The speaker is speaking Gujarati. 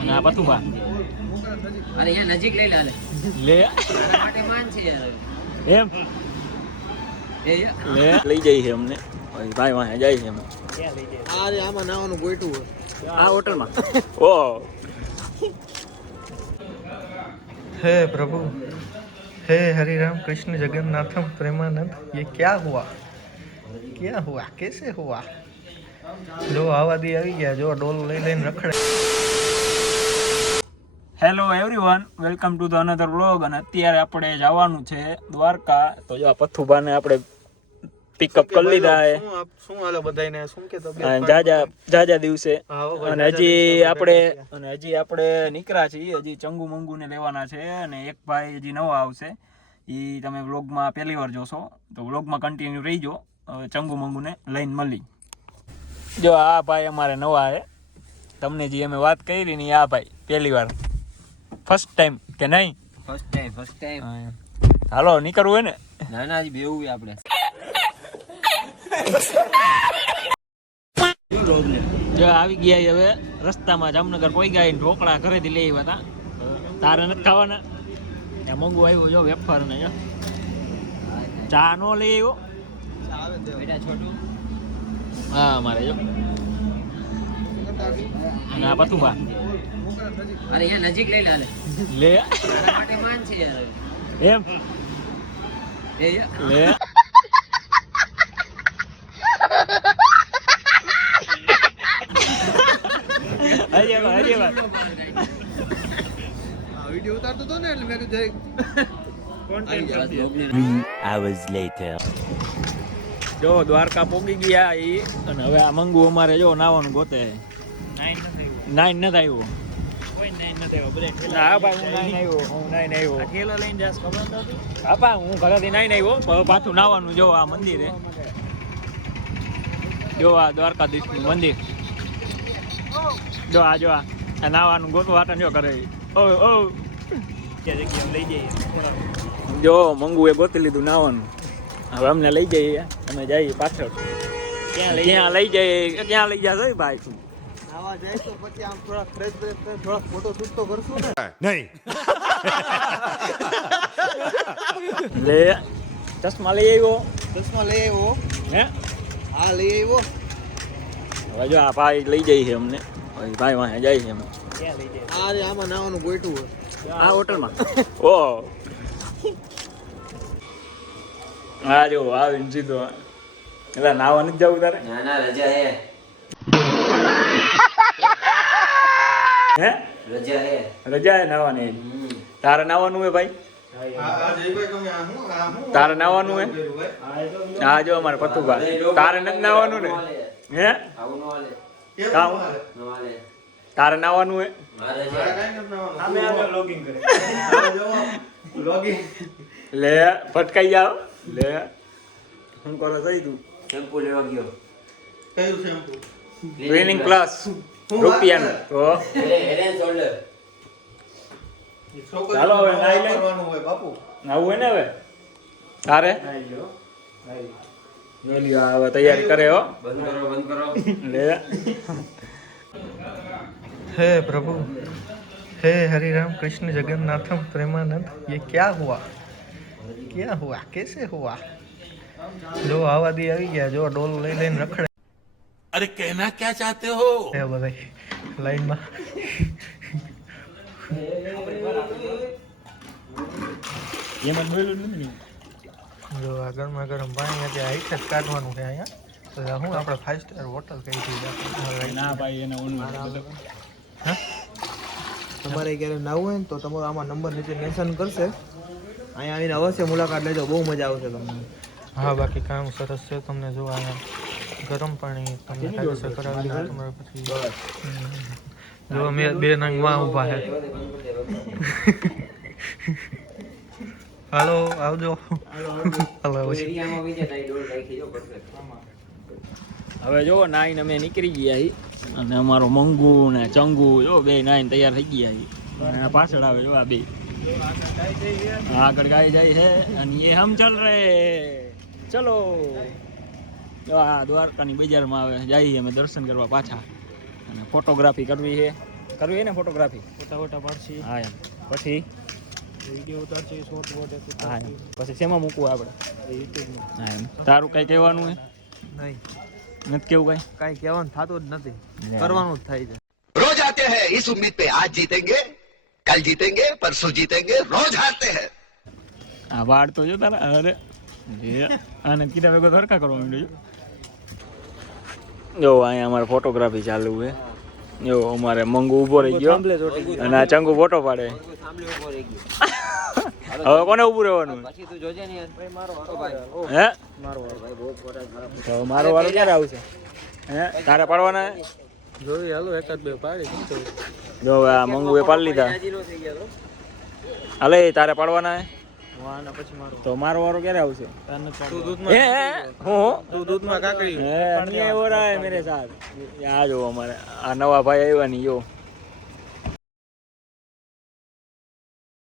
અને આ પથુભા અરે યાર નજીક લઈ લે લે માટે માન છે યાર એમ એ લે લઈ જઈ છે અમને ભાઈ વાહ જાય છે અમે ક્યાં લઈ જાય અરે આમાં નાવાનું ગોઈટું હોય આ હોટલમાં ઓ हे प्रभु हे हरि राम कृष्ण जगन्नाथम प्रेमानंद ये क्या हुआ कैसे हुआ जो आवादी આવી ગયા જો ડોલ લઈ લઈને રખડે. Hello everyone, welcome to the another vlog. અને અત્યારે આપણે જવાનું છે દ્વારકા. તો જો આ પથ્થુભાને આપણે પિકઅપ કરી લીધા છે. શું હાલે બધાયને શું કે તો જાજા દિવસે અને હજી આપણે નીકળ્યા છીએ. હજી ચંગુ મંગુને લેવાના છે અને એક ભાઈ હજી નવા આવશે. એ તમે વ્લોગમાં પહેલી વાર જોશો, તો વ્લોગમાં કન્ટિન્યુ રહીજો. ચંગુ મંગુને લઈને મળી. જો આ ભાઈ અમારે નવા છે. તમને જે અમે વાત કરી ને આ ભાઈ પહેલી વાર, ફર્સ્ટ ટાઈમ કે નહીં? ફર્સ્ટ ટાઈમ હાલો નીકળવું હોય ને? ના ના હજી બેવું આપણે જો આવી ગયા હવે રસ્તામાં જામનગર પોઈ ગયા. ઢોકળા ઘરેથી લઈ આવ્યા હતા. તારે નથી ખાવાના? ત્યાં મોંઘું આવ્યું જો વેફર ને ચા નો લઈ આવ્યો. બેટા છોટું હા મારે જો અને આ પથુભા અરે યાર નજીક લઈ લે લે માટે માન છે યાર એમ એ લે હજી વાર વિડિયો ઉતારતો તો ને એટલે મેં કીધું કોન્ટેન્ટ hours later. જો દ્વારકા પોગી ગયા ઈ. અને હવે આ મંગુ અમારે જો નાવાનું ગોતે. નાઈન નથી આવ્યો. કોઈ નાઈન નથી આવ્યો. હા ભાઈ હું નાઈન આવ્યો. ઠેલો લઈને જાસ ખબર નથી. હા હું ઘરેથી નાઈન આવ્યો. હવે પાછું નાવાનું. જો આ મંદિર હે. જો આ દ્વારકાધીશનું મંદિર. જો આ નાવાનું ગોતવાટન જો કરે. લઈ જઈએ. જો મંગુએ ગોતી લીધું નાવાનું. હવે અમને લઈ જઈએ. અમે જઈએ પાછળ. ક્યાં લઈ જઈએ? ક્યાં લઈ જશો ભાઈ? તું આવા જાય તો પછી આમ થોડા ફ્રેશ થોડા ફોટો શૂટ તો કરશું ને? નહીં. લે ચશ્મા લઈ આવ્યો. ચશ્મા લઈ આવ્યો. હે હા લઈ આવ્યો. હવે જો આ ભાઈ લઈ જઈએ છે અમને. ભાઈ વાહ જાય છે અમે. અરે આમાં નાવાનું ગોઈટું હોય આ હોટલમાં. ઓ હા જો આવીને સીધો. એટલે નાવા નથી જવું તારે? ના ના રજા હે હે રજા હે રજા હે નાવાની. તારે નાવાનું હે ભાઈ? તારે નાવાનું હે? હા જો અમારે પથુભા. તારે નથી નાવાનું ને? હે આવું નો હાલે કામ નો હાલે તારે નાવાનું હે? મારે લે ફટકાઈ જાવ. લે હું કરો થઈ તું શેમ્પુ લેવા ગયો કયું શેમ્પુ? ટ્રેનિંગ ક્લાસ રૂપિયાનું. તો હેડેન શોલ્ડર ચાલો હવે નાઈ લે. કરવાનું હોય બાપુ. નાવું હોય ને હવે તારે? જોલી હવે તૈયારી કરે હો. બંધ કરો લે हे प्रभु हे हरि राम कृष्ण जगन्नाथम प्रेमानंद ये क्या हुआ कैसे हुआ जो आवादी આવી ગયા જો ડોલ લઈ લઈને રખડે. अरे कहना क्या चाहते हो? એ બધા લાઈનમાં એમ જ બોલું નથી. જો આ ગરમા ગરમ પાણી આજે આઈસ જ કાઢવાનું છે અહીંયા. તો હું આપણે 5 સ્ટાર હોટલ કઈ દીધી. ના ભાઈ એને ઓનું હા તમારે ક્યારે નાવું હોય ને તો તમારો આમાં નંબર નીચે મેન્શન કરશે. અહીંયા આવીને અવશ્ય મુલાકાત લેજો, બહુ મજા આવશે તમને. હા બાકી કામ સરસ છે. તમને જો અહીંયા ગરમ પાણી તમને કાયદેસર કરાવી દે તમારે પછી. જો મેં બે નંગમાં ઊભા છે. હાલો આવજો. હાલો એરિયામાં વિજય તાઈ ડોલ રાખી જો પરફેક્ટ હવે જો નાઈને અમે નીકળી ગયા હી. અને અમારો મંગુ ને ચંગુ જો બે નાઈને તૈયાર થઈ ગયા હી. અને પાછળ આવે જો આ બે આગળ ગાઈ જાય છે. અને એ હમ ચલ રહે ચલો. જો આ દ્વારકાની બજારમાં આવે જઈએ અમે દર્શન કરવા પાછા. અને ફોટોગ્રાફી કરવી છે. કરવી હોય ને ફોટોગ્રાફી ફોટા પાડશી, હા એમ પછી વિડીયો ઉતારશી, શોર્ટ વોટ હા એમ પછી શેમાં મૂકવું આપણે યુટ્યુબમાં. હા એમ તારું કઈ કહેવાનું હે નહીં, નથી કેવું કઈ કાંઈ કહેવાનું થતું જ નથી, કરવાનું જ થાય છે. रोज आते हैं इस उम्मीद पे आज जीतेंगे, कल जीतेंगे, परसों जीतेंगे, रोज हारते हैं. આ વાળ તો જો તારા અરે આને કીધા ભેગો ધરકા કરવા માંડ્યો જો અહીંયા અમારે ફોટોગ્રાફી ચાલુ છે જો અમારે મંગુ ઊભો રહી ગયો અને આ ચંગુ ફોટો પાડે સાંભળી ઉભો રહી ગયો. હવે કોને ઊભું રહેવાનું પછી તું જોજે ને ભાઈ મારો વારો ભાઈ. હે ભાઈ બહુ ફોટા મારા. તો મારો વારો ક્યારે આવશે હે તારે પાડવાના હે? જોઈ હાલો એકાદ બે પાડી જો હવે આ મંગુએ પાડી લીધા રાજીનો થઈ ગયો તો. હાલે તારે પાડવાના હે વાના પછી મારો તો મારો વારો ક્યારે આવશે તું દૂધમાં હે હું તું દૂધમાં કાકડી હે નહીં આવ્યો રા મેરે સાથ આ જો અમારે આ નવા ભાઈ આવ્યા નહીં જો